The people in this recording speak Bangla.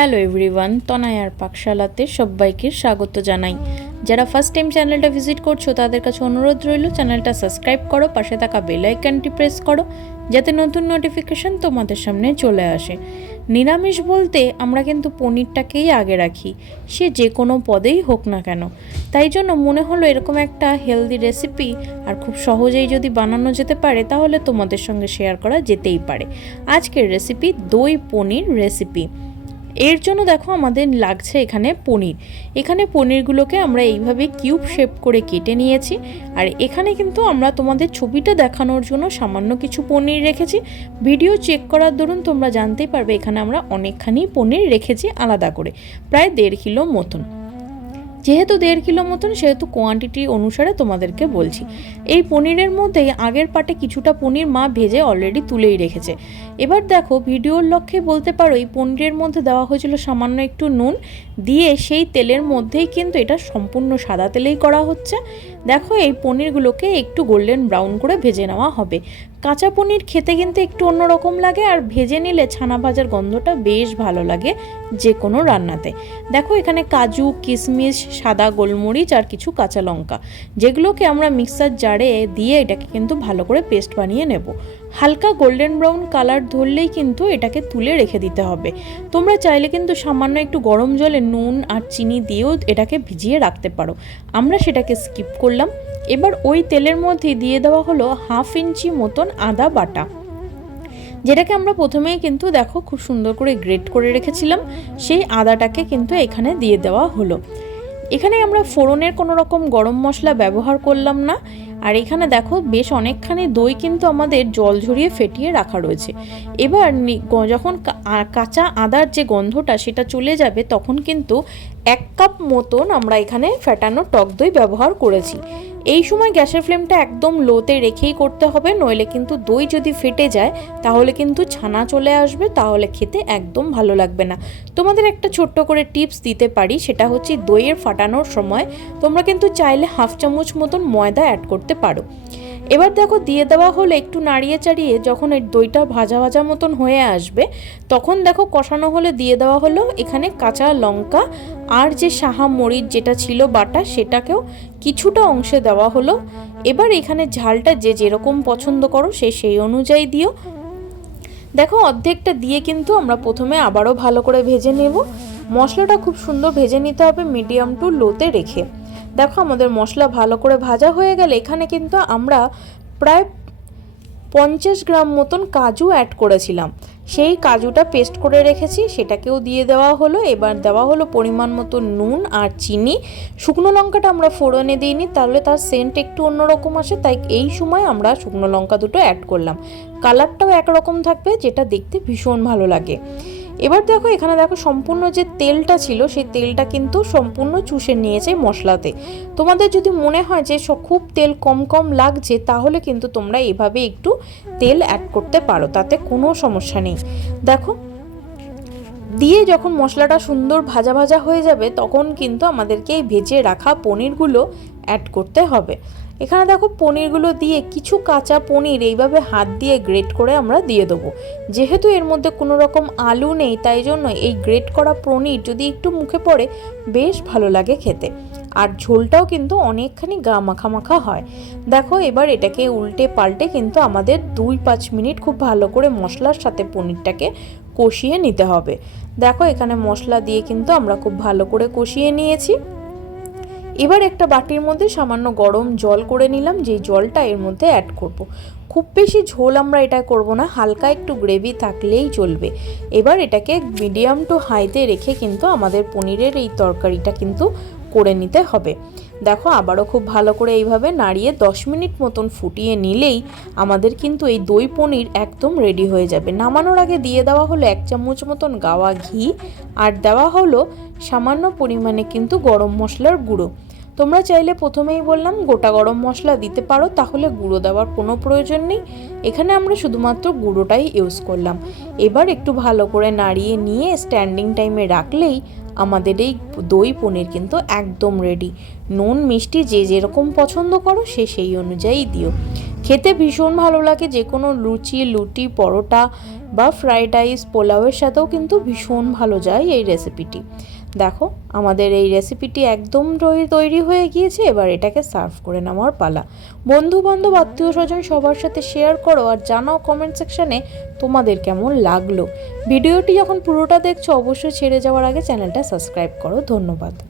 হ্যালো এভরিওয়ান, তনয়ার পাকশালাতে সবাইকে স্বাগত জানাই। যারা ফার্স্ট টাইম চ্যানেলটা ভিজিট করছো তাদের কাছে অনুরোধ রইল চ্যানেলটা সাবস্ক্রাইব করো, পাশে থাকা বেল আইকনটি প্রেস করো যাতে নতুন নোটিফিকেশন তোমাদের সামনে চলে আসে। নিরামিষ বলতে আমরা কিন্তু পনিরটাকেই আগে রাখি, সে যে কোনো পদেই হোক না কেন। তাই জন্য মনে হলো এরকম একটা হেলদি রেসিপি আর খুব সহজেই যদি বানানো যেতে পারে তাহলে তোমাদের সঙ্গে শেয়ার করা যেতেই পারে। আজকের রেসিপি দই পনির রেসিপি। এর জন্য দেখো আমাদের লাগছে এখানে পনিরগুলোকে আমরা এইভাবে কিউব শেপ করে কেটে নিয়েছি। আর এখানে কিন্তু আমরা তোমাদের ছবিটা দেখানোর জন্য সামান্য কিছু পনির রেখেছি। ভিডিও চেক করার দরুন তোমরা জানতেই পারবে এখানে আমরা অনেকখানি পনির রেখেছি আলাদা করে, প্রায় 1.5 কিলো মতন। যেহেতু 1.5 কিলো মতন সেহেতু কোয়ান্টিটি অনুসারে তোমাদেরকে বলছি। এই পনিরের মধ্যে আগের পাটে কিছুটা পনির মা ভেজে অলরেডি তুলেই রেখেছে। এবার দেখো ভিডিওর লক্ষ্যে বলতে পারো এই পনিরের মধ্যে দেওয়া হয়েছিল সামান্য একটু নুন দিয়ে, সেই তেলের মধ্যেই কিন্তু এটা সম্পূর্ণ সাদা তেলেই করা হচ্ছে। দেখো এই পনিরগুলোকে একটু গোল্ডেন ব্রাউন করে ভেজে নেওয়া হবে। কাঁচা পনির খেতে কিন্তু একটু অন্যরকম লাগে, আর ভেজে নিলে ছানা ভাজার গন্ধটা বেশ ভালো লাগে যে কোনো রান্নাতে। দেখো এখানে কাজু, কিশমিশ, সাদা গোলমরিচ আর কিছু কাঁচা লঙ্কা, যেগুলোকে আমরা মিক্সার জারে দিয়ে এটাকে কিন্তু ভালো করে পেস্ট বানিয়ে নেব। হালকা গোল্ডেন ব্রাউন কালার ধরলেই কিন্তু এটাকে তুলে রেখে দিতে হবে। তোমরা চাইলে কিন্তু সামান্য একটু গরম জলে নুন আর চিনি দিয়েও এটাকে ভিজিয়ে রাখতে পারো, আমরা সেটাকে স্কিপ করলাম। এবার ওই তেলের মধ্যে দিয়ে দেওয়া হলো 1/2 ইঞ্চি মতন আদা বাটা, যেটাকে আমরা প্রথমেই কিন্তু দেখো খুব সুন্দর করে গ্রেট করে রেখেছিলাম। সেই আদাটাকে কিন্তু এখানে দিয়ে দেওয়া হলো। এখানে আমরা ফোড়নের কোনো রকম গরম মশলা ব্যবহার করলাম না। আর এখানে দেখো বেশ অনেকখানি দই কিন্তু আমাদের জল ঝরিয়ে ফেটিয়ে রাখা রয়েছে। এবার যখন কাঁচা আদার যে গন্ধটা সেটা চলে যাবে তখন কিন্তু 1 কাপ মতন আমরা এখানে ফেটানো টক দই ব্যবহার করেছি। এই সময় গ্যাসের ফ্লেমটা একদম লোতে রেখেই করতে হবে, নইলে কিন্তু দই যদি ফেটে যায় তাহলে কিন্তু ছানা চলে আসবে, তাহলে খেতে একদম ভালো লাগবে না। তোমাদের একটা ছোট্ট করে টিপস দিতে পারি, সেটা হচ্ছে দইয়ের ফাটানোর সময় তোমরা কিন্তু চাইলে 1/2 চামচ মতন ময়দা অ্যাড করতে পারো। এবার দেখো দিয়ে দেওয়া হলো একটু নাড়িয়ে চাড়িয়ে, যখন এই দইটা ভাজা ভাজা মতন হয়ে আসবে তখন দেখো কষানো হলে দিয়ে দেওয়া হলো এখানে কাঁচা লঙ্কা আর যে সাহা মরিচ যেটা ছিল বাটা সেটাকেও কিছুটা অংশে দেওয়া হলো। এবার এখানে ঝালটা যে যেরকম পছন্দ করো সেই অনুযায়ী দিও। দেখো অর্ধেকটা দিয়ে কিন্তু আমরা প্রথমে আবারও ভালো করে ভেজে নেব। মশলাটা খুব সুন্দর ভেজে নিতে হবে মিডিয়াম টু লোতে রেখে। দেখো আমাদের মশলা ভালো করে ভাজা হয়ে গেলে এখানে কিন্তু আমরা প্রায় 50 গ্রাম মতন কাজু অ্যাড করেছিলাম, সেই কাজুটা পেস্ট করে রেখেছি সেটাকেও দিয়ে দেওয়া হলো। এবার দেওয়া হলো পরিমাণ মতো নুন আর চিনি। শুকনো লঙ্কাটা আমরা ফোড়নে দিইনি, তাহলে তার সেন্ট একটু অন্যরকম আসে, তাই এই সময় আমরা শুকনো লঙ্কা দুটো অ্যাড করলাম। কালারটাও একরকম থাকবে, যেটা দেখতে ভীষণ ভালো লাগে। এবার দেখো এখানে দেখো সম্পূর্ণ যে তেলটা ছিল সেই তেলটা কিন্তু সম্পূর্ণ চুষে নিয়েছে মশলাতে। তোমাদের যদি মনে হয় যে খুব তেল কম কম লাগছে তাহলে কিন্তু তোমরা এভাবে একটু তেল অ্যাড করতে পারো, তাতে কোনো সমস্যা নেই। দেখো দিয়ে যখন মশলাটা সুন্দর ভাজা ভাজা হয়ে যাবে তখন কিন্তু আমাদেরকে এই ভেজে রাখা পনিরগুলো অ্যাড করতে হবে। এখানে দেখো পনিরগুলো দিয়ে কিছু কাঁচা পনির এইভাবে হাত দিয়ে গ্রেট করে আমরা দিয়ে দেবো। যেহেতু এর মধ্যে কোনো রকম আলু নেই তাই জন্য এই গ্রেট করা পনির যদি একটু মুখে পড়ে বেশ ভালো লাগে খেতে, আর ঝোলটাও কিন্তু অনেকখানি গা মাখা মাখা হয়। দেখো এবার এটাকে উল্টে পাল্টে কিন্তু আমাদের 2-5 মিনিট খুব ভালো করে মশলার সাথে পনিরটাকে কষিয়ে নিতে হবে। দেখো এখানে মশলা দিয়ে কিন্তু আমরা খুব ভালো করে কষিয়ে নিয়েছি। এবার একটা বাটির মধ্যে সামান্য গরম জল করে নিলাম, যেই জলটা এর মধ্যে অ্যাড করব। খুব বেশি ঝোল আমরা এটা করব না, হালকা একটু গ্রেভি থাকলেই চলবে। এবার এটাকে মিডিয়াম টু হাইতে রেখে কিন্তু আমাদের পনিরের এই তরকারিটা কিন্তু করে নিতে হবে। দেখো আবারও খুব ভালো করে এইভাবে নাড়িয়ে 10 মিনিট মতন ফুটিয়ে নিলেই আমাদের কিন্তু এই দই পনির একদম রেডি হয়ে যাবে। নামানোর আগে দিয়ে দেওয়া হলো 1 চামচ মতন গাওয়া ঘি, আর দেওয়া হলো সামান্য পরিমাণে কিন্তু গরম মশলার গুঁড়ো। তোমরা চাইলে প্রথমেই বললাম গোটা গরম মশলা দিতে পারো, তাহলে গুঁড়ো দেওয়ার কোনো প্রয়োজন নেই। এখানে আমরা শুধুমাত্র গুঁড়োটাই ইউজ করলাম। এবার একটু ভালো করে নাড়িয়ে নিয়ে স্ট্যান্ডিং টাইমে রাখলেই আমাদের এই দই পনির কিন্তু একদম রেডি। নুন মিষ্টি যে যেরকম পছন্দ করো সে সেই অনুযায়ী দিও। খেতে ভীষণ ভালো লাগে, যে কোনো লুচি, লুটি, পরোটা বা ফ্রাইড রাইস, পোলাওয়ের সাথেও কিন্তু ভীষণ ভালো যায় এই রেসিপিটি। দেখো আমাদের এই রেসিপিটি একদম তৈরি হয়ে গিয়েছে। এবার এটাকে সার্ভ করে নেওয়ার পালা। বন্ধু বান্ধব, আত্মীয় স্বজন সবার সাথে শেয়ার করো আর জানাও কমেন্ট সেকশানে তোমাদের কেমন লাগলো। ভিডিওটি যখন পুরোটা দেখছো অবশ্যই ছেড়ে যাওয়ার আগে চ্যানেলটা সাবস্ক্রাইব করো। ধন্যবাদ।